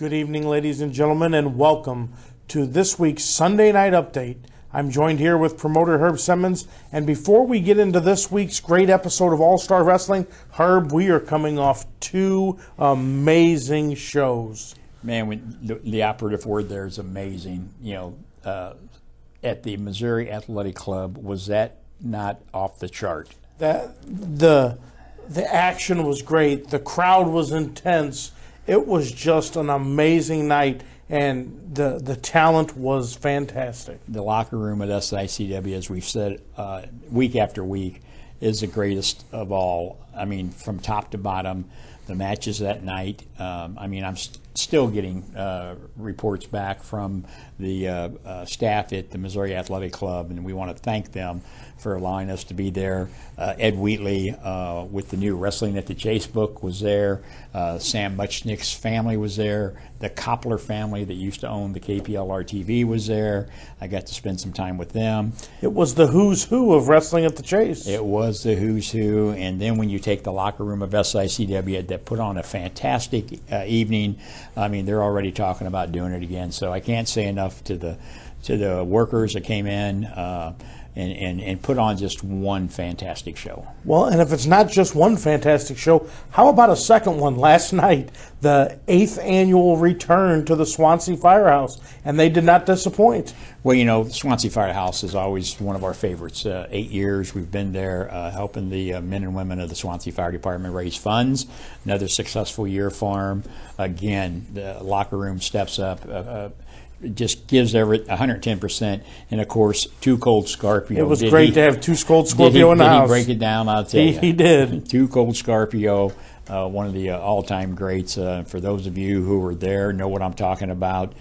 Good evening, ladies and gentlemen, and welcome to this week's Sunday Night Update. I'm joined here with promoter Herb Simmons, and before we get into this week's great episode of All-Star Wrestling, Herb, we are coming off two amazing shows. Man, when the operative word there is amazing. You know, at the Missouri Athletic Club, was that not off the chart? The action was great. The crowd was intense. It was just an amazing night, and the talent was fantastic. The locker room at SICW, as we've said week after week, is the greatest of all. I mean, from top to bottom, the matches that night. I'm still getting reports back from the staff at the Missouri Athletic Club, and we want to thank them for allowing us to be there. Ed Wheatley with the new Wrestling at the Chase book was there. Sam Muchnick's family was there. The Koppler family that used to own the KPLR TV was there. I got to spend some time with them. It was the who's who of Wrestling at the Chase. It was the who's who, and then when you take the locker room of SICW, that put on a fantastic evening. I mean, they're already talking about doing it again, so I can't say enough to the workers that came in and put on just one fantastic show. Well, and if it's not just one fantastic show, how about a second one last night, the 8th annual return to the Swansea Firehouse, and they did not disappoint. Well, you know, the Swansea Firehouse is always one of our favorites. 8 years we've been there helping the men and women of the Swansea Fire Department raise funds. Another successful year for them. Again, the locker room steps up. Just gives every 110%, and of course, Too Cold Scorpio. It was great to have Too Cold Scorpio in the house. Did he break it down? I'll tell you. He did. Too Cold Scorpio, one of the all-time greats. For those of you who were there, know what I'm talking about.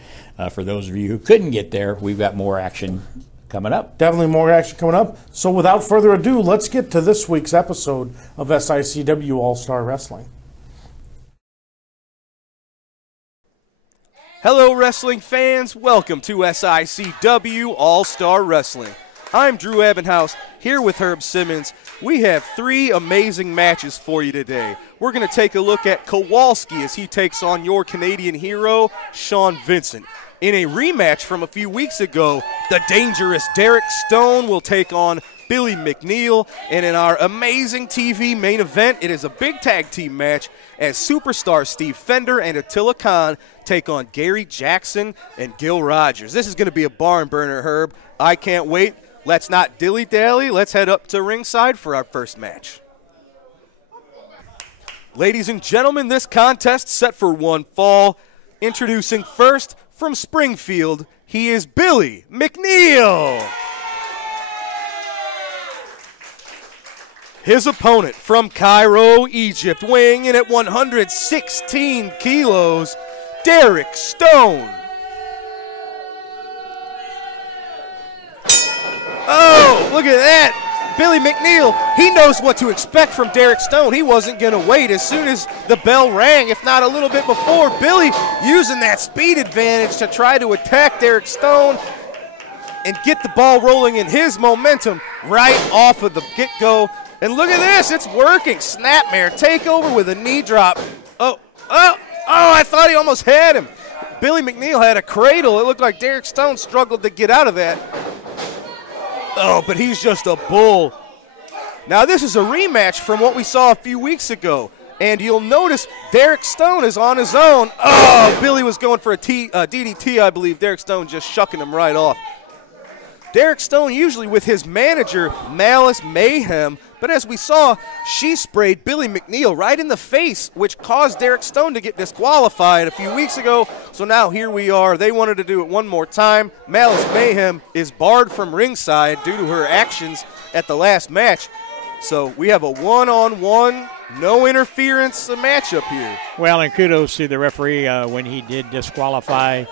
For those of you who couldn't get there, we've got more action coming up. Definitely more action coming up. So without further ado, let's get to this week's episode of SICW All-Star Wrestling. Hello, wrestling fans. Welcome to SICW All-Star Wrestling. I'm Drew Ebenhouse, here with Herb Simmons. We have 3 amazing matches for you today. We're going to take a look at Kowalski as he takes on your Canadian hero, Sean Vincent. In a rematch from a few weeks ago, the dangerous Derek Stone will take on Billy McNeil. And in our amazing TV main event, it is a big tag team match as superstar Steve Fender and Attila Khan take on Gary Jackson and Gil Rogers. This is going to be a barn burner, Herb. I can't wait. Let's not dilly-dally. Let's head up to ringside for our first match. Ladies and gentlemen, this contest set for one fall. Introducing first from Springfield, he is Billy McNeil. His opponent from Cairo, Egypt, weighing in at 116 kilos, Derek Stone. Oh, look at that. Billy McNeil, he knows what to expect from Derek Stone. He wasn't going to wait. As soon as the bell rang, if not a little bit before, Billy using that speed advantage to try to attack Derek Stone and get the ball rolling in his momentum right off of the get-go. And look at this, it's working. Snapmare takeover with a knee drop. Oh, I thought he almost had him. Billy McNeil had a cradle. It looked like Derek Stone struggled to get out of that. Oh, but he's just a bull. Now, this is a rematch from what we saw a few weeks ago. And you'll notice Derek Stone is on his own. Oh, Billy was going for a DDT, I believe. Derek Stone just shucking him right off. Derek Stone usually with his manager, Malice Mayhem, but as we saw, she sprayed Billy McNeil right in the face, which caused Derek Stone to get disqualified a few weeks ago. So now here we are. They wanted to do it one more time. Malice Mayhem is barred from ringside due to her actions at the last match. So we have a one-on-one, no interference matchup here. Well, and kudos to the referee when he did disqualify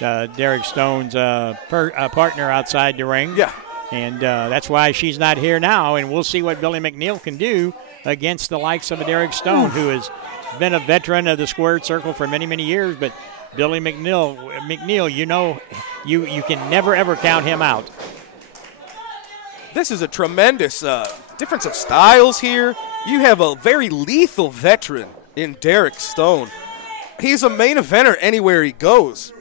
Derek Stone's partner outside the ring. Yeah. And that's why she's not here now, and we'll see what Billy McNeil can do against the likes of a Derek Stone, who has been a veteran of the squared circle for many, many years. But Billy McNeil, you know, you can never, ever count him out. This is a tremendous difference of styles here. You have a very lethal veteran in Derek Stone. he's a main eventer anywhere he goes.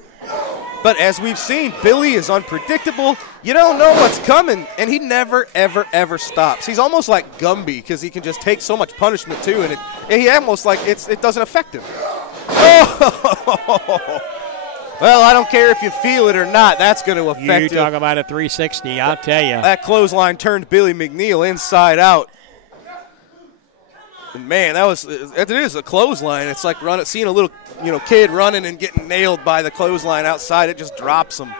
But as we've seen, Billy is unpredictable. You don't know what's coming, and he never, ever, ever stops. He's almost like Gumby because he can just take so much punishment too, and he almost like it doesn't affect him. Oh! Well, I don't care if you feel it or not. That's going to affect you. You talk about a 360, I'll tell you. That clothesline turned Billy McNeil inside out. And man, it is a clothesline. It's like seeing a little kid running and getting nailed by the clothesline outside. It just drops him.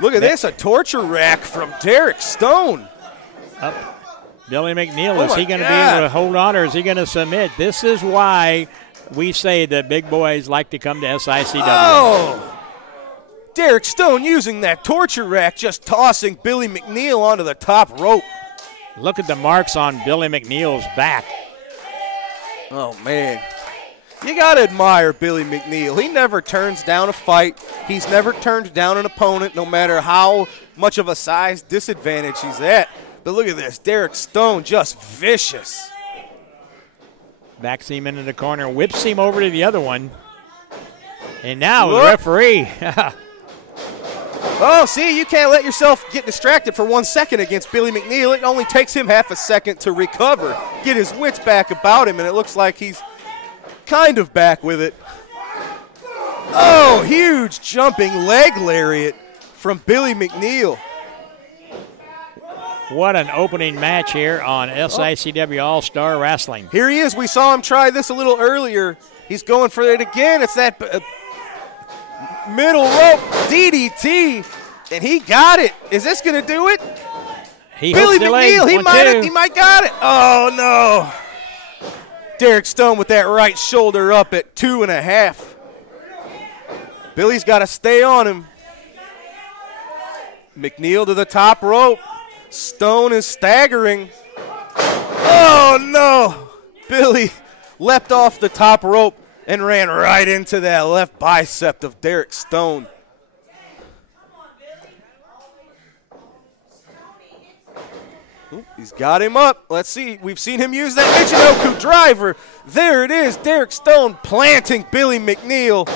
Look at this, a torture rack from Derek Stone. Up. Billy McNeil, is he going to be able to hold on or is he going to submit? This is why we say that big boys like to come to SICW. Oh! Derek Stone using that torture rack, just tossing Billy McNeil onto the top rope. Look at the marks on Billy McNeil's back. Oh, man. You got to admire Billy McNeil. He never turns down a fight. He's never turned down an opponent, no matter how much of a size disadvantage he's at. But look at this. Derek Stone just vicious. Backs him into the corner, whips him over to the other one. And now the referee. Oh, see, you can't let yourself get distracted for 1 second against Billy McNeil. It only takes him half a second to recover, get his wits back about him, and it looks like he's kind of back with it. Oh, huge jumping leg lariat from Billy McNeil. What an opening match here on SICW All-Star Wrestling. Here he is. We saw him try this a little earlier. He's going for it again. It's that middle rope DDT, and he got it. Is this going to do it? Billy McNeil, he might got it. Oh, no. Derek Stone with that right shoulder up at 2.5. Billy's got to stay on him. McNeil to the top rope. Stone is staggering. Oh, no. Billy leapt off the top rope and ran right into that left bicep of Derek Stone. Ooh, he's got him up. Let's see. We've seen him use that Michinoku driver. There it is. Derek Stone planting Billy McNeil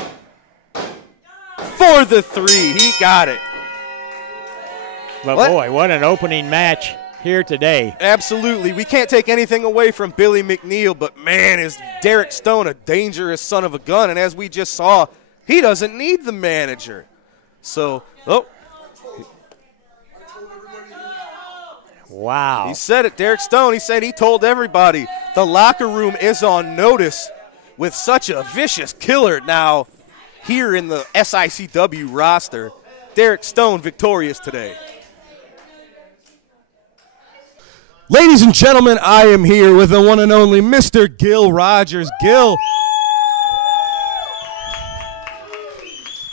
for the 3. He got it. But boy, what an opening match here today. Absolutely. We can't take anything away from Billy McNeil, but man, is Derek Stone a dangerous son of a gun. And as we just saw, he doesn't need the manager. So, wow. He said it, Derek Stone. He said he told everybody the locker room is on notice with such a vicious killer now here in the SICW roster. Derek Stone victorious today. Ladies and gentlemen, I am here with the one and only Mr. Gil Rogers. Gil,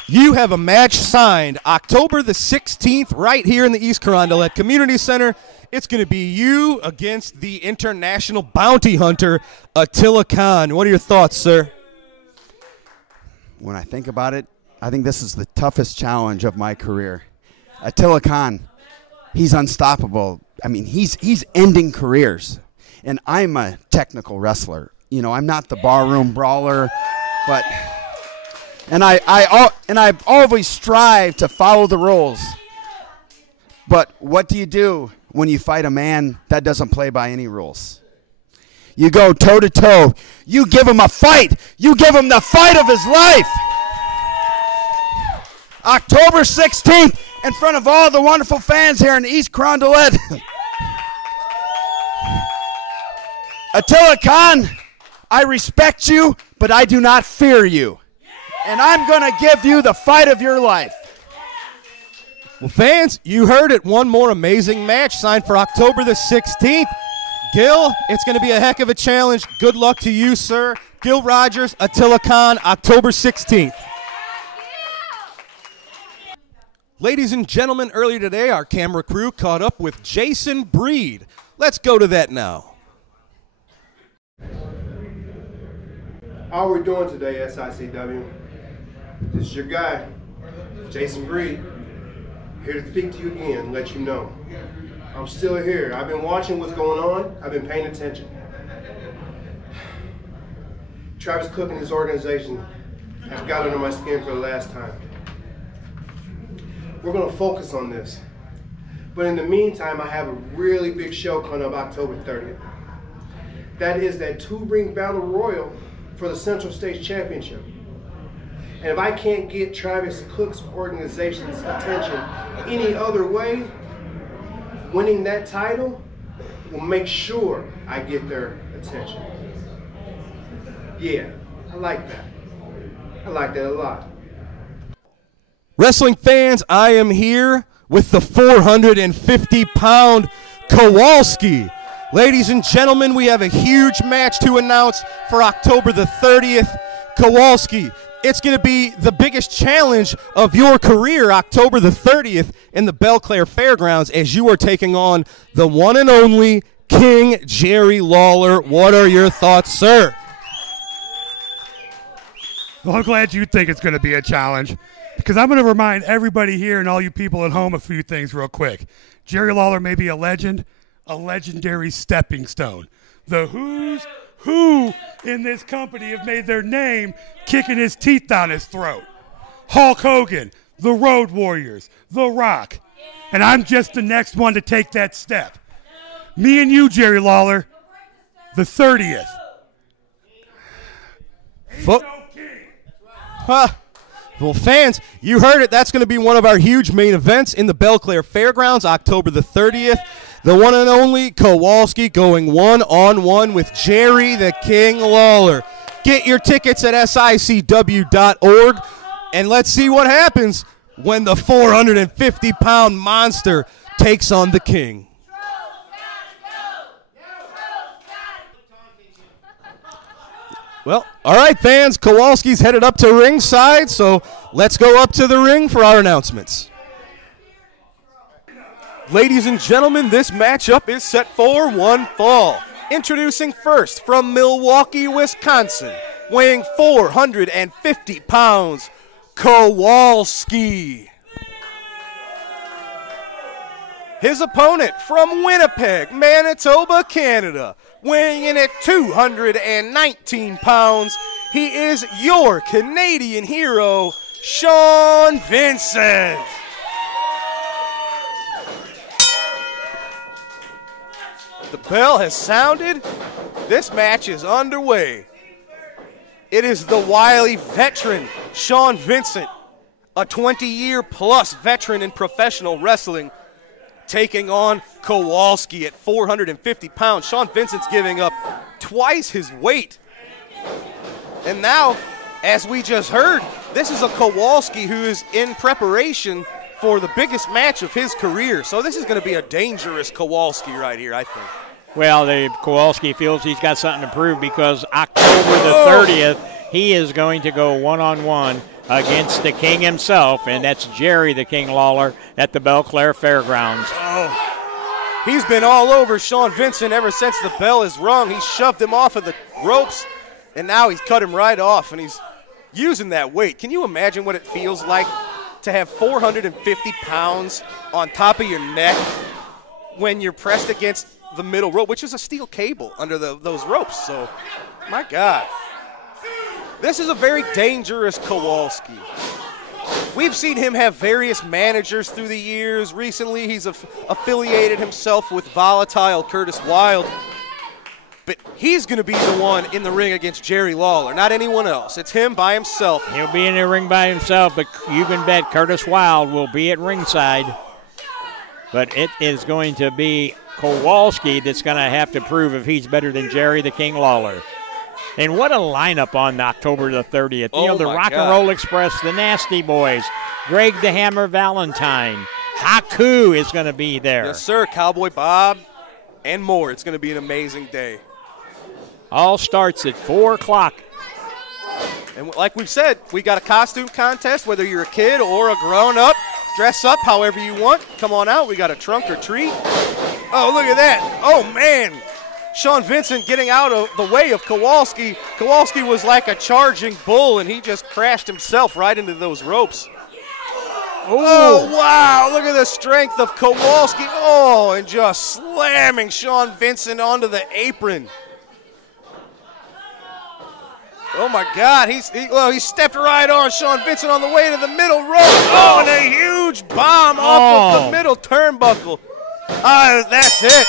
you have a match signed October the 16th right here in the East Carondelet Community Center. It's going to be you against the international bounty hunter, Attila Khan. What are your thoughts, sir? When I think about it, I think this is the toughest challenge of my career. Attila Khan, he's unstoppable. I mean, he's ending careers, and I'm a technical wrestler. You know, I'm not the barroom brawler, but I've always strived to follow the rules. But what do you do when you fight a man that doesn't play by any rules? You go toe to toe. You give him a fight. You give him the fight of his life. October 16th, in front of all the wonderful fans here in East Carondelet. Attila Khan, I respect you, but I do not fear you. And I'm going to give you the fight of your life. Well, fans, you heard it. One more amazing match signed for October the 16th. Gil, it's going to be a heck of a challenge. Good luck to you, sir. Gil Rogers, Attila Khan, October 16th. Ladies and gentlemen, earlier today, our camera crew caught up with Jason Breed. Let's go to that now. How are we doing today, SICW? This is your guy, Jason Breed, here to speak to you again and let you know. I'm still here. I've been watching what's going on. I've been paying attention. Travis Cook and his organization have got under my skin for the last time. We're going to focus on this. But in the meantime, I have a really big show coming up October 30th. That is that 2-ring battle royal for the Central States Championship. And if I can't get Travis Cook's organization's attention any other way, winning that title will make sure I get their attention. Yeah, I like that. I like that a lot. Wrestling fans, I am here with the 450-pound Kowalski. Ladies and gentlemen, we have a huge match to announce for October the 30th. Kowalski, it's going to be the biggest challenge of your career, October the 30th in the Belclair Fairgrounds, as you are taking on the one and only King Jerry Lawler. What are your thoughts, sir? Well, I'm glad you think it's going to be a challenge, because I'm going to remind everybody here and all you people at home a few things real quick. Jerry Lawler may be a legend, a legendary stepping stone. The who's who in this company have made their name kicking his teeth down his throat. Hulk Hogan, the Road Warriors, The Rock. And I'm just the next one to take that step. Me and you, Jerry Lawler, the 30th. Well, fans, you heard it. That's going to be one of our huge main events in the Belclair Fairgrounds, October the 30th. The one and only Kowalski going one-on-one with Jerry the King Lawler. Get your tickets at SICW.org, and let's see what happens when the 450-pound monster takes on the King. Well, all right, fans, Kowalski's headed up to ringside, so let's go up to the ring for our announcements. Ladies and gentlemen, this matchup is set for one fall. Introducing first from Milwaukee, Wisconsin, weighing 450 pounds, Kowalski. His opponent from Winnipeg, Manitoba, Canada, weighing in at 219 pounds, he is your Canadian hero, Sean Vincent. The bell has sounded. This match is underway. It is the wily veteran, Sean Vincent, a 20-year-plus veteran in professional wrestling, taking on Kowalski at 450 pounds. Sean Vincent's giving up twice his weight. And now, as we just heard, this is a Kowalski who is in preparation for the biggest match of his career. So this is going to be a dangerous Kowalski right here, I think. Well, the Kowalski feels he's got something to prove, because October the 30th, he is going to go one-on-one against the King himself, and that's Jerry the King Lawler at the Belclair Fairgrounds. Oh, he's been all over Sean Vincent ever since the bell is rung. He shoved him off of the ropes, and now he's cut him right off, and he's using that weight. Can you imagine what it feels like to have 450 pounds on top of your neck when you're pressed against the middle rope, which is a steel cable under those ropes? So, my God. This is a very dangerous Kowalski. We've seen him have various managers through the years. Recently, he's affiliated himself with Volatile Curtis Wilde. But he's going to be the one in the ring against Jerry Lawler, not anyone else. It's him by himself. He'll be in the ring by himself, but you can bet Curtis Wilde will be at ringside. But it is going to be Kowalski that's going to have to prove if he's better than Jerry the King Lawler. And what a lineup on October the 30th. Oh, the Rock and Roll Express, the Nasty Boys, Greg the Hammer Valentine, Haku is going to be there. Yes, sir. Cowboy Bob and more. It's going to be an amazing day. All starts at 4 o'clock. And like we've said, we got a costume contest, whether you're a kid or a grown-up. Dress up however you want. Come on out. We got a trunk or treat. Oh, look at that. Oh, man. Sean Vincent getting out of the way of Kowalski. Kowalski was like a charging bull, and he just crashed himself right into those ropes. Oh, wow. Look at the strength of Kowalski. Oh, and just slamming Sean Vincent onto the apron. Oh my God, he stepped right on Sean Vincent on the way to the middle rope. Oh, and a huge bomb off of the middle turnbuckle. That's it.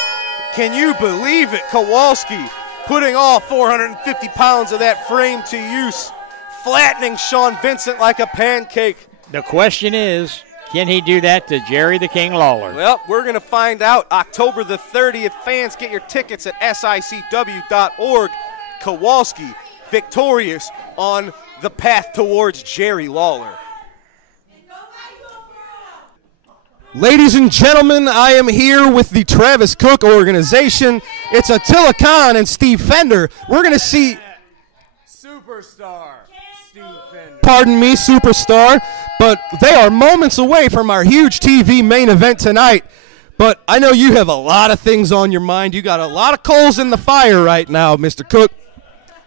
Can you believe it? Kowalski putting all 450 pounds of that frame to use, flattening Sean Vincent like a pancake. The question is, can he do that to Jerry the King Lawler? Well, we're going to find out October the 30th. Fans, get your tickets at SICW.org. Kowalski victorious on the path towards Jerry Lawler. Ladies and gentlemen, I am here with the Travis Cook organization. It's Attila Khan and Steve Fender. We're going to see Superstar Steve Fender. Pardon me, Superstar, but they are moments away from our huge TV main event tonight. But I know you have a lot of things on your mind. You got a lot of coals in the fire right now, Mr. Cook.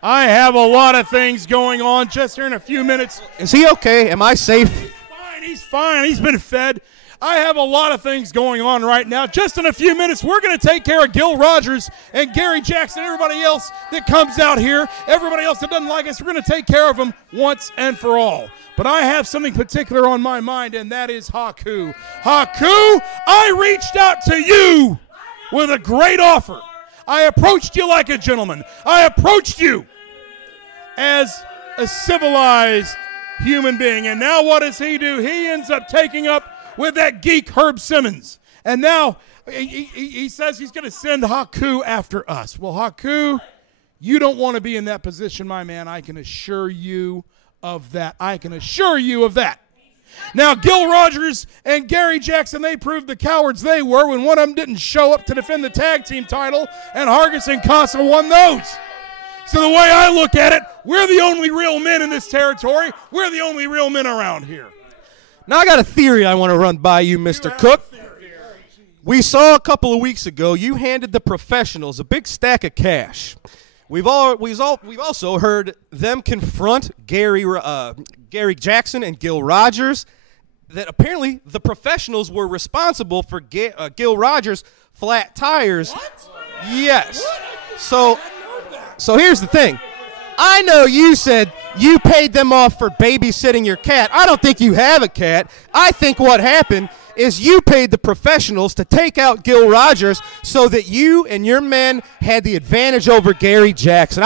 I have a lot of things going on just here in a few minutes. Is he okay? Am I safe? He's fine. He's been fed. I have a lot of things going on right now. Just in a few minutes, we're going to take care of Gil Rogers and Gary Jackson, everybody else that comes out here, everybody else that doesn't like us. We're going to take care of them once and for all. But I have something particular on my mind, and that is Haku. Haku, I reached out to you with a great offer. I approached you like a gentleman. I approached you as a civilized human being. And now what does he do? He ends up taking up with that geek Herb Simmons. And now he says he's going to send Haku after us. Well, Haku, you don't want to be in that position, my man. I can assure you of that. I can assure you of that. Now, Gil Rogers and Gary Jackson, they proved the cowards they were when one of them didn't show up to defend the tag team title, and Hargis and Casa won those. So the way I look at it, we're the only real men in this territory. We're the only real men around here. Now I got a theory I want to run by you, Mr. Cook. We saw a couple of weeks ago you handed the professionals a big stack of cash. We've also heard them confront Gary Jackson and Gil Rogers, that apparently the professionals were responsible for Gil Rogers' flat tires. What? Yes. What? So here's the thing. I know you said you paid them off for babysitting your cat. I don't think you have a cat. I think what happened is you paid the professionals to take out Gil Rogers so that you and your men had the advantage over Gary Jackson.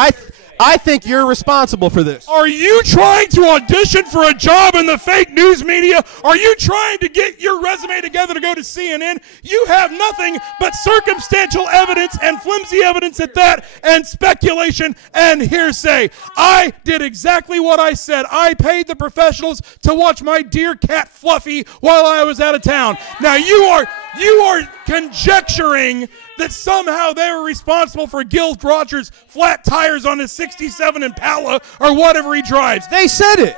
I think you're responsible for this. Are you trying to audition for a job in the fake news media? Are you trying to get your resume together to go to CNN? You have nothing but circumstantial evidence and flimsy evidence at that, and speculation and hearsay. I did exactly what I said. I paid the professionals to watch my dear cat Fluffy while I was out of town. Now you are conjecturing that somehow they were responsible for Gil Rogers' flat tires on his 67 Impala or whatever he drives. They said it.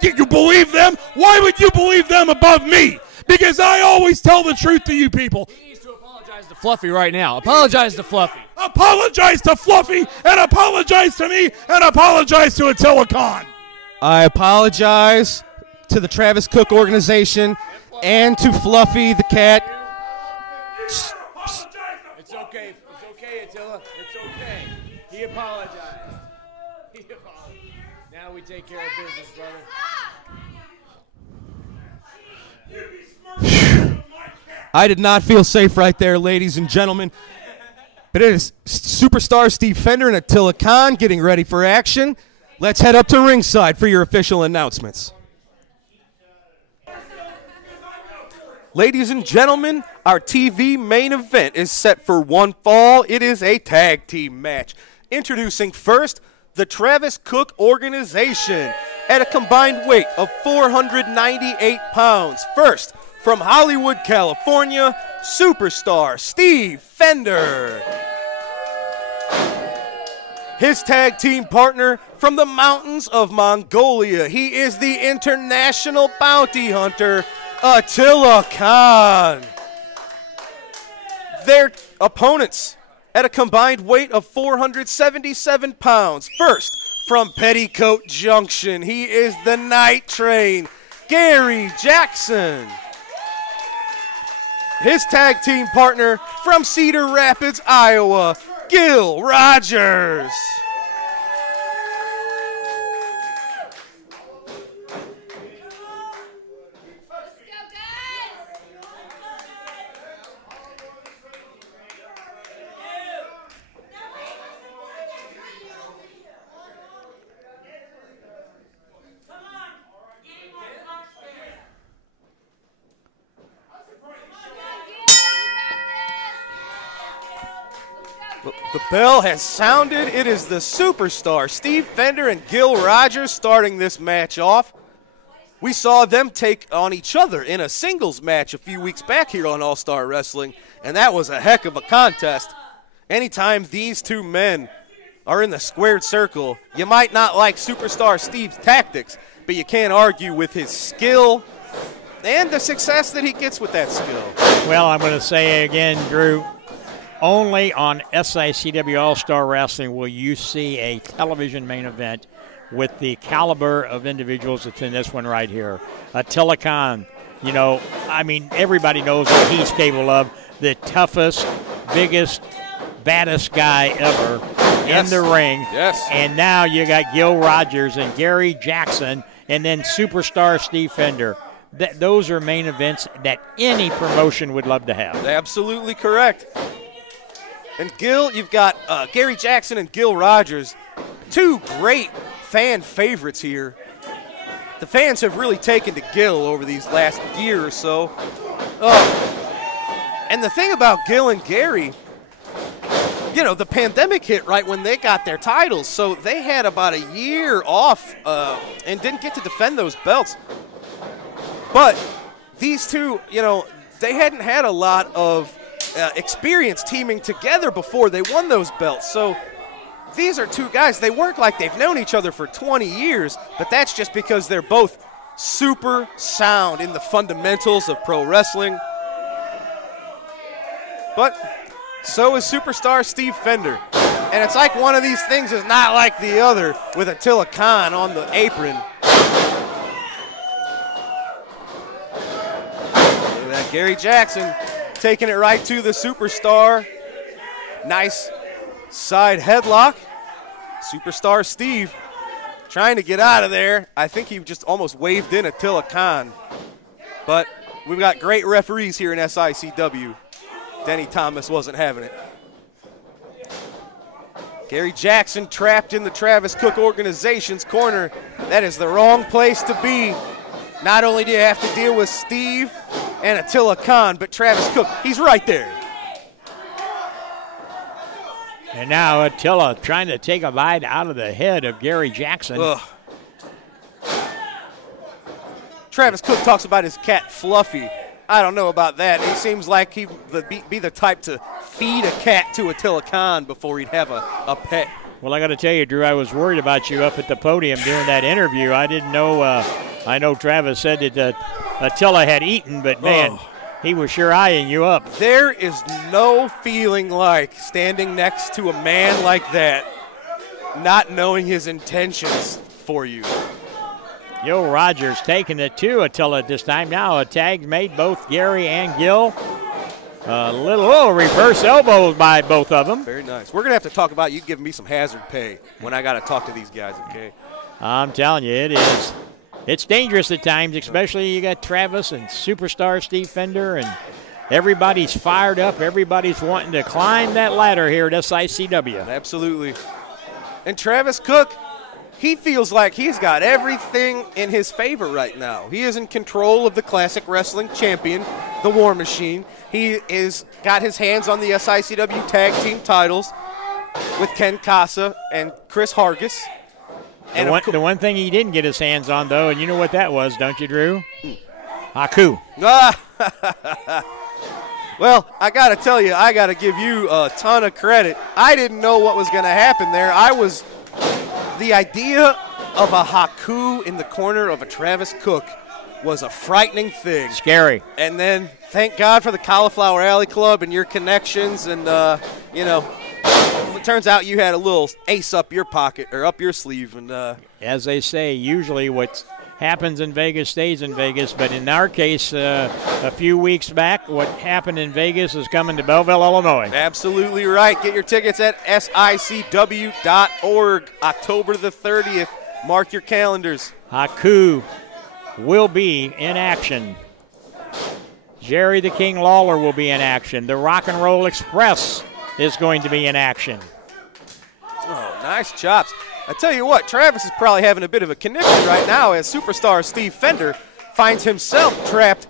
Did you believe them? Why would you believe them above me? Because I always tell the truth to you people. He needs to apologize to Fluffy right now. Apologize to Fluffy. Apologize to Fluffy, and apologize to me, and apologize to Attila Khan. I apologize to the Travis Cook organization and to Fluffy the cat. It's okay, Attila. It's okay. He apologized. Now we take care of business, brother. I did not feel safe right there, ladies and gentlemen. But it is Superstar Steve Fender and Attila Khan getting ready for action. Let's head up to ringside for your official announcements. Ladies and gentlemen, our TV main event is set for one fall. It is a tag team match. Introducing first, the Travis Cook organization at a combined weight of 498 pounds. First, from Hollywood, California, Superstar Steve Fender. His tag team partner from the mountains of Mongolia. He is the international bounty hunter, Attila Khan. Their opponents at a combined weight of 477 pounds. First, from Petticoat Junction, he is the Night Train, Gary Jackson. His tag team partner from Cedar Rapids, Iowa, Gil Rogers. The bell has sounded. It is the superstar Steve Fender and Gil Rogers starting this match off. We saw them take on each other in a singles match a few weeks back here on All-Star Wrestling, and that was a heck of a contest. Anytime these two men are in the squared circle, you might not like superstar Steve's tactics, but you can't argue with his skill and the success that he gets with that skill. Well, I'm going to say again, Drew, only on SICW All-Star Wrestling will you see a television main event with the caliber of individuals that's in this one right here. Attila Khan, you know, I mean, everybody knows what he's capable of. The toughest, biggest, baddest guy ever in the ring. Yes. And now you got Gil Rogers and Gary Jackson and then superstar Steve Fender. Those are main events that any promotion would love to have. Absolutely correct. And Gil, you've got Gary Jackson and Gil Rogers, two great fan favorites here. The fans have really taken to Gil over these last year or so. And the thing about Gil and Gary, you know, the pandemic hit right when they got their titles, so they had about a year off and didn't get to defend those belts. But these two, you know, they hadn't had a lot of experience teaming together before they won those belts. So these are two guys, they work like they've known each other for 20 years, but that's just because they're both super sound in the fundamentals of pro wrestling. But so is superstar Steve Fender. And it's like one of these things is not like the other with Attila Khan on the apron. Look at that, Gary Jackson taking it right to the superstar. Nice side headlock. Superstar Steve trying to get out of there. I think he just almost waved in Attila Khan. But we've got great referees here in SICW. Denny Thomas wasn't having it. Gary Jackson trapped in the Travis Cook organization's corner. That is the wrong place to be. Not only do you have to deal with Steve and Attila Khan, but Travis Cook, he's right there. And now Attila trying to take a bite out of the head of Gary Jackson. Ugh. Travis Cook talks about his cat Fluffy. I don't know about that. He seems like he'd be the type to feed a cat to Attila Khan before he'd have a pet. Well, I got to tell you, Drew, I was worried about you up at the podium during that interview. I didn't know. I know Travis said that Attila had eaten, but man, he was sure eyeing you up. There is no feeling like standing next to a man like that, not knowing his intentions for you. Gil Rogers taking it to Attila at this time. Now a tag made both Gary and Gil. A little reverse elbows by both of them. Very nice. We're going to have to talk about you giving me some hazard pay when I got to talk to these guys, okay? I'm telling you, it is. It's dangerous at times, especially you got Travis and superstar Steve Fender, and everybody's fired up. Everybody's wanting to climb that ladder here at SICW. Absolutely. And Travis Cook, he feels like he's got everything in his favor right now. He is in control of the Classic Wrestling Champion, the War Machine. He is got his hands on the SICW Tag Team titles with Ken Casa and Chris Hargis. And the one thing he didn't get his hands on, though, and you know what that was, don't you, Drew? Haku. Well, I got to tell you, I got to give you a ton of credit. I didn't know what was going to happen there. The idea of a Haku in the corner of a Travis Cook was a frightening thing. Scary. And then thank God for the Cauliflower Alley Club and your connections. And, you know, it turns out you had a little ace up your pocket or up your sleeve. And as they say, usually what happens in Vegas stays in Vegas. But in our case, a few weeks back, what happened in Vegas is coming to Belleville, Illinois. Absolutely right. Get your tickets at SICW.org, October the 30th. Mark your calendars. Haku will be in action. Jerry the King Lawler will be in action. The Rock and Roll Express is going to be in action. Oh, nice chops. I tell you what, Travis is probably having a bit of a conniption right now as superstar Steve Fender finds himself trapped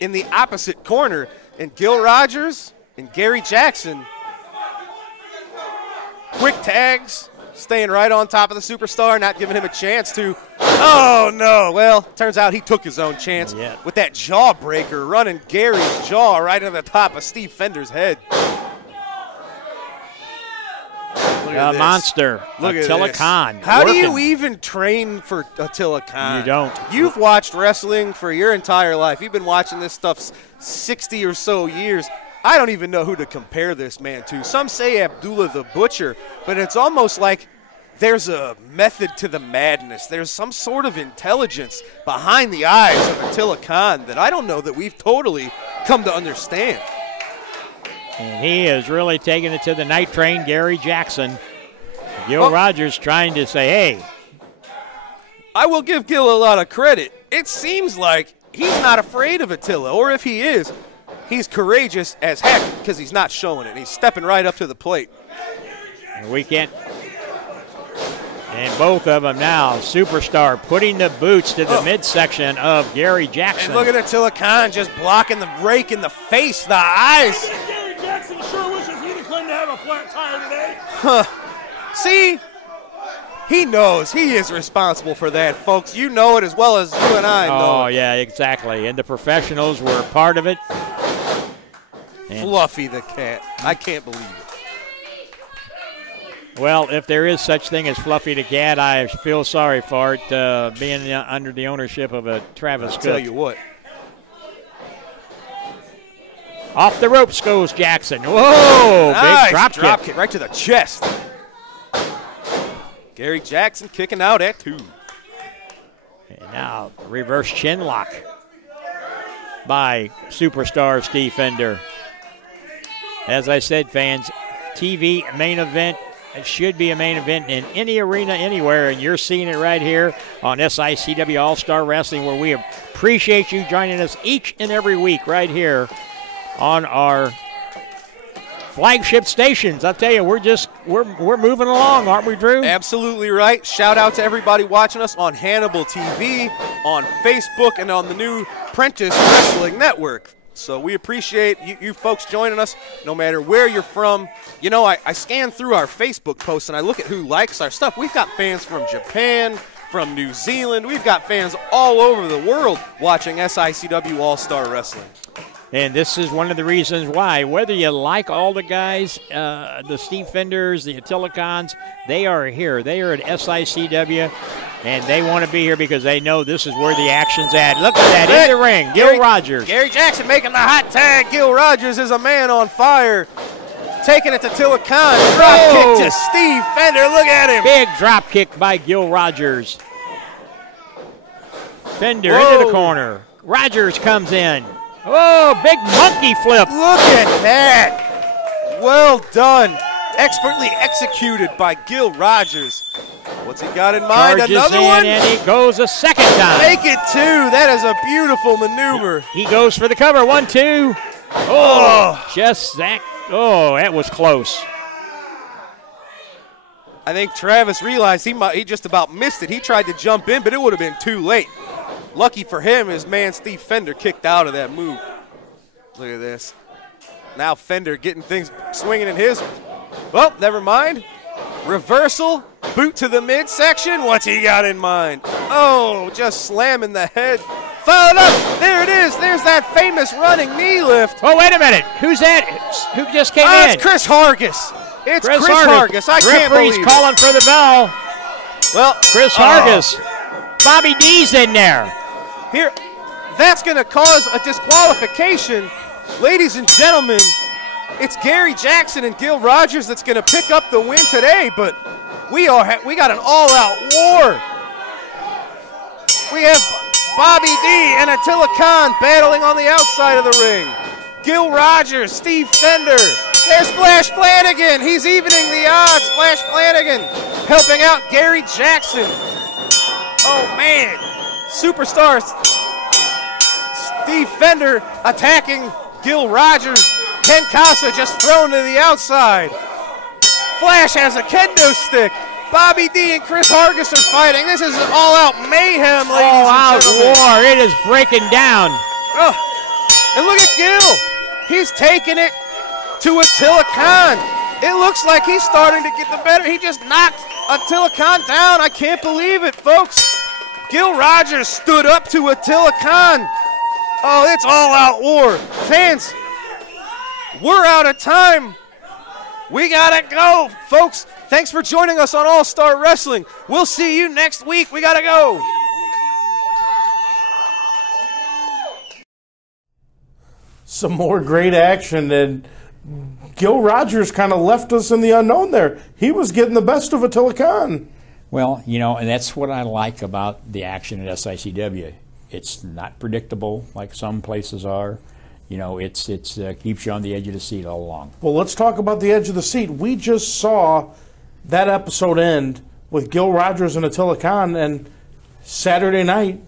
in the opposite corner. And Gil Rogers and Gary Jackson, Quick tags, staying right on top of the superstar, not giving him a chance to. Oh, no. Well, turns out he took his own chance with that jawbreaker, running Gary's jaw right into the top of Steve Fender's head. Monster. Look Attila at this. Khan. How do you working. even train for Attila Khan? You don't. You've watched wrestling for your entire life. You've been watching this stuff 60 or so years. I don't even know who to compare this man to. Some say Abdullah the Butcher, but it's almost like there's a method to the madness. There's some sort of intelligence behind the eyes of Attila Khan that I don't know that we've totally come to understand. And he is really taking it to the night train, Gary Jackson. Gil Rogers trying to say, hey. I will give Gil a lot of credit. It seems like he's not afraid of Attila, or if he is, he's courageous as heck because he's not showing it. He's stepping right up to the plate. And we can't. And both of them now, Superstar putting the boots to the midsection of Gary Jackson. And look at Attila Khan just blocking the rake in the face, the eyes. Gary Jackson sure wishes he'd claimed to have a flat tire today. Huh. See? He knows. He is responsible for that, folks. You know it as well as you and I know. Oh, yeah, exactly. And the professionals were part of it. And Fluffy the cat. I can't believe it. well, if there is such thing as Fluffy the cat, I feel sorry for it being under the ownership of a Travis Cook. I'll tell you what. Off the ropes goes Jackson. Whoa, Nice big drop kick right to the chest. Gary Jackson kicking out at 2. And now reverse chin lock by Superstar Steve Fender. As I said, fans, TV main event. It should be a main event in any arena anywhere, and you're seeing it right here on SICW All-Star Wrestling, where we appreciate you joining us each and every week right here on our flagship stations. I'll tell you, we're moving along, aren't we, Drew? Absolutely right. Shout out to everybody watching us on Hannibal TV, on Facebook, and on the new Prentice Wrestling Network. So we appreciate you folks joining us no matter where you're from. You know, I scan through our Facebook posts and I look at who likes our stuff. We've got fans from Japan, from New Zealand. We've got fans all over the world watching SICW All-Star Wrestling. And this is one of the reasons why, whether you like all the guys, the Steve Fenders, the Attila Khans, they are here. They are at SICW, and they want to be here because they know this is where the action's at. Look at that, in the ring, Gil Rogers. Gary Jackson making the hot tag. Gil Rogers is a man on fire. Taking it to Attila Khan. Drop kick to Steve Fender. Look at him. Big drop kick by Gil Rogers. Fender into the corner. Rogers comes in. Oh, big monkey flip. Look at that. Well done. Expertly executed by Gil Rogers. What's he got in mind? Charges Another in, one? and he goes a second time. Make it 2. That is a beautiful maneuver. He goes for the cover. 1, 2. Oh, just that. Oh, that was close. I think Travis realized he just about missed it. He tried to jump in, but it would have been too late. Lucky for him, his man Steve Fender kicked out of that move. Look at this. Now Fender getting things swinging in his. Well, never mind. Reversal, boot to the midsection. What's he got in mind? Oh, just slamming the head. Followed up. There it is. There's that famous running knee lift. Oh, wait a minute. Who's that? Who just came in? It's Chris Hargis. It's Chris Hargis. I can't believe it. Referee's calling for the bell. Well, Chris Hargis. Bobby D's in there. Here, that's going to cause a disqualification. Ladies and gentlemen, it's Gary Jackson and Gil Rogers that's going to pick up the win today, but we got an all-out war. We have Bobby D and Attila Khan battling on the outside of the ring. Gil Rogers, Steve Fender. There's Flash Flanagan. He's evening the odds. Flash Flanagan helping out Gary Jackson. Oh, man. Superstars. Steve Fender attacking Gil Rogers. Ken Casa just thrown to the outside. Flash has a kendo stick. Bobby D and Chris Hargis are fighting. This is an all-out mayhem, ladies and gentlemen. War. It is breaking down. Oh, and look at Gil. He's taking it to Attila Khan. It looks like he's starting to get the better. He just knocked Attila Khan down. I can't believe it, folks. Gil Rogers stood up to Attila Khan. Oh, it's all-out war. Fans, we're out of time. We gotta go, folks. Thanks for joining us on All-Star Wrestling. We'll see you next week. We gotta go. Some more great action, and Gil Rogers kind of left us in the unknown there. He was getting the best of Attila Khan. Well, you know, and that's what I like about the action at SICW. It's not predictable like some places are. You know, it's keeps you on the edge of the seat all along. Well, let's talk about the edge of the seat. We just saw that episode end with Gil Rogers and Attila Khan, and Saturday night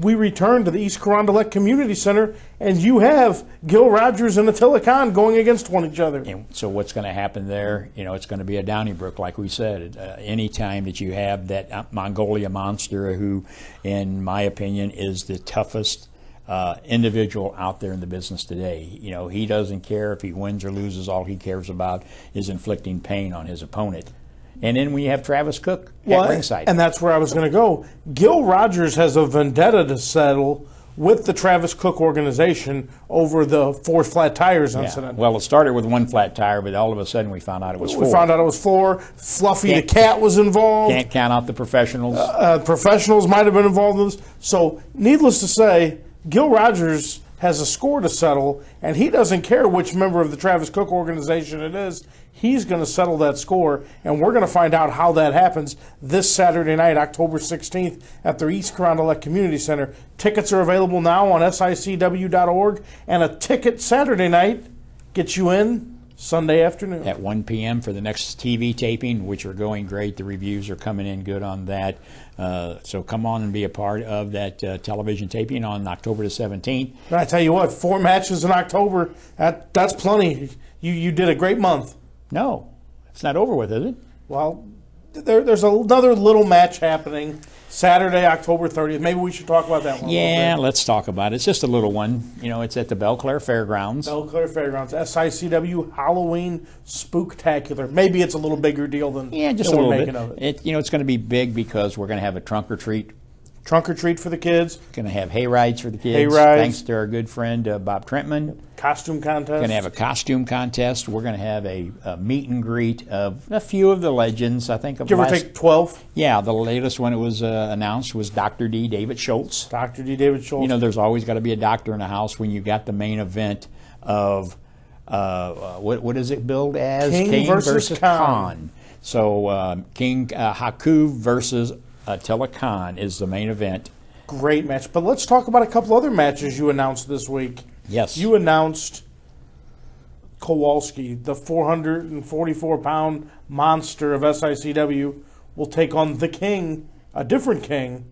we returned to the East Carondelet Community Center, and you have Gil Rogers and Attila Khan going against each other. And so what's going to happen there, you know, it's going to be a Donnybrook, like we said. Any time that you have that Mongolia monster who, in my opinion, is the toughest individual out there in the business today. You know, he doesn't care if he wins or loses. All he cares about is inflicting pain on his opponent. And then we have Travis Cook at ringside. And that's where I was going to go. Gil Rogers has a vendetta to settle with the Travis Cook organization over the 4 flat tires incident. Well, it started with 1 flat tire, but all of a sudden we found out it was 4. We found out it was 4. Fluffy the cat was involved. Can't count out the professionals. Professionals might have been involved in this. So, needless to say, Gil Rogers has a score to settle, and he doesn't care which member of the Travis Cook organization it is. He's going to settle that score, and we're going to find out how that happens this Saturday night, October 16th, at the East Carondelet Community Center. Tickets are available now on SICW.org, and a ticket Saturday night gets you in Sunday afternoon. At 1 p.m. for the next TV taping, which are going great. The reviews are coming in good on that. So come on and be a part of that television taping on October the 17th. And I tell you what, 4 matches in October, that's plenty. You did a great month. No, it's not over with, is it? Well, there's another little match happening Saturday, October 30th. Maybe we should talk about that one. Yeah, let's talk about it. It's just a little one. You know, it's at the Belclair Fairgrounds. Belclair Fairgrounds, SICW Halloween Spooktacular. Maybe it's a little bigger deal than just a little bit. Of it. You know, it's going to be big because we're going to have a trunk or treat. Trunk or treat for the kids. Going to have hay rides for the kids. Hay rides. Thanks to our good friend Bob Trentman. Costume contest. Going to have a costume contest. We're going to have a meet and greet of a few of the legends. I think. Give or take 12. Yeah, the latest one it was announced was Dr. D. David Schultz. Dr. D. David Schultz. You know, there's always got to be a doctor in the house when you got the main event of what is it billed as? King versus Khan. So King Haku versus Attila Khan is the main event. Great match. But let's talk about a couple other matches you announced this week. Yes. You announced Kowalski, the 444-pound monster of SICW, will take on the King, a different King,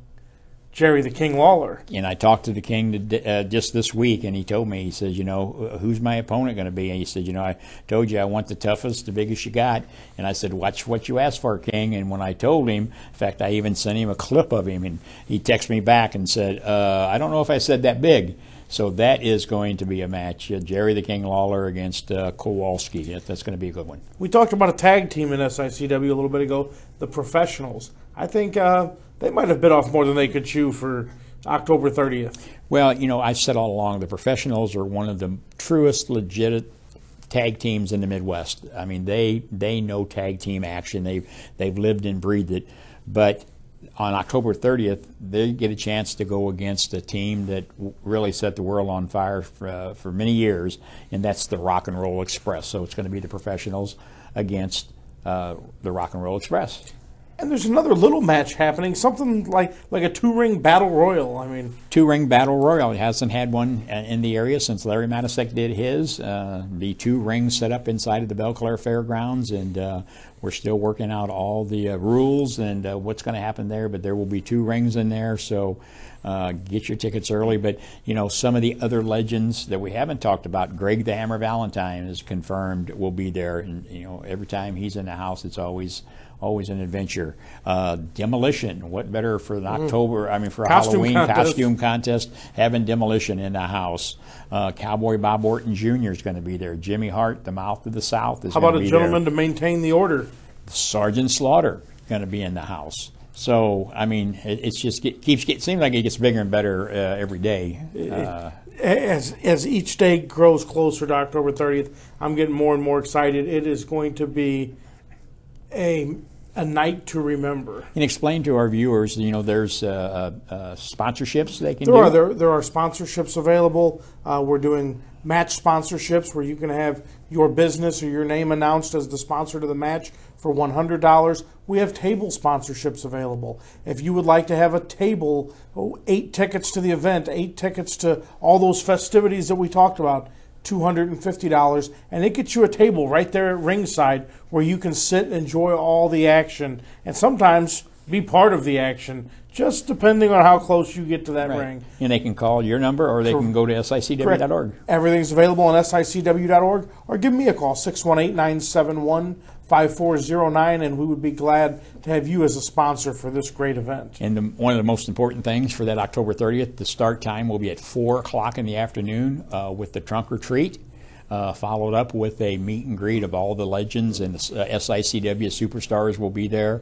Jerry the King Lawler. And I talked to the King just this week, and he told me, he says, you know, who's my opponent going to be? And he said, you know, I told you I want the toughest, the biggest you got. And I said, watch what you ask for, King. And when I told him, in fact, I even sent him a clip of him, and he texted me back and said, I don't know if I said that big. So that is going to be a match, Jerry the King Lawler against Kowalski. That's going to be a good one. We talked about a tag team in SICW a little bit ago, the Professionals. I think they might have bit off more than they could chew for October 30th. Well, you know, I've said all along the Professionals are one of the truest, legit tag teams in the Midwest. I mean, they know tag team action. They've lived and breathed it. But on October 30th, they get a chance to go against a team that really set the world on fire for many years, and that's the Rock and Roll Express. So it's going to be the Professionals against the Rock and Roll Express. And there's another little match happening, something like a 2-ring battle royal. I mean, 2-ring battle royal. It hasn't had one in the area since Larry Matisek did his. The 2 rings set up inside of the Belclair Fairgrounds, and we're still working out all the rules and what's going to happen there. But there will be 2 rings in there, so get your tickets early. But you know, some of the other legends that we haven't talked about, Greg the Hammer Valentine is confirmed will be there, and you know, every time he's in the house, it's always always an adventure. Demolition, what better for an October, I mean for a Costume Halloween contest. costume contest, having Demolition in the house. Cowboy Bob Orton Jr. is going to be there. Jimmy Hart, the Mouth of the South, is How going about to a be gentleman there. to maintain the order? Sergeant Slaughter going to be in the house. So, I mean, it's just seems like it gets bigger and better every day. As each day grows closer to October 30th, I'm getting more and more excited. It is going to be a night to remember. And explain to our viewers, there's sponsorships they can There do. are there are sponsorships available. We're doing match sponsorships where you can have your business or your name announced as the sponsor to the match for $100. We have table sponsorships available. If you would like to have a table, 8 tickets to the event, 8 tickets to all those festivities that we talked about, $250, and it gets you a table right there at ringside where you can sit and enjoy all the action and sometimes be part of the action, just depending on how close you get to that ring. And they can call your number or they can go to SICW.org. Everything's available on SICW.org, or give me a call, 618-971-5409, and we would be glad to have you as a sponsor for this great event. And one of the most important things for that October 30th, the start time will be at 4 o'clock in the afternoon with the trunk or treat, followed up with a meet and greet of all the legends, and the SICW superstars will be there.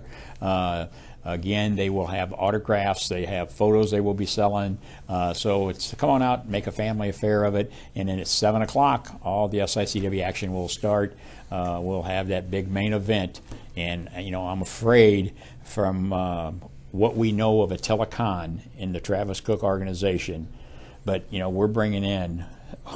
Again, they will have autographs, they have photos they will be selling. So it's come on out, make a family affair of it. And then at 7 o'clock, all the SICW action will start. We'll have that big main event. And, I'm afraid from what we know of Attila Khan in the Travis Cook organization, but, we're bringing in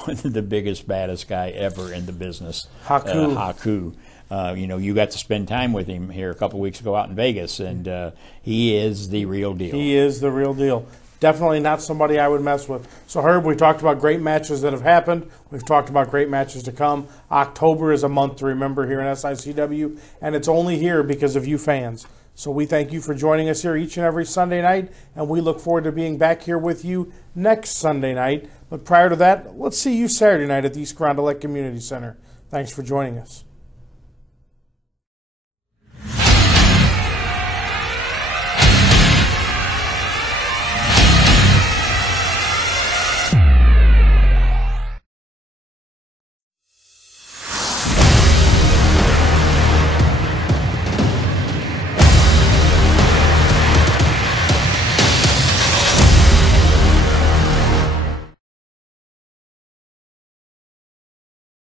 the biggest, baddest guy ever in the business, Haku. You got to spend time with him here a couple of weeks ago out in Vegas, and he is the real deal. He is the real deal. Definitely not somebody I would mess with. So, Herb, we talked about great matches that have happened. We've talked about great matches to come. October is a month to remember here in SICW, and it's only here because of you fans. So we thank you for joining us here each and every Sunday night, and we look forward to being back here with you next Sunday night. But prior to that, let's see you Saturday night at the East Carondelet Community Center. Thanks for joining us.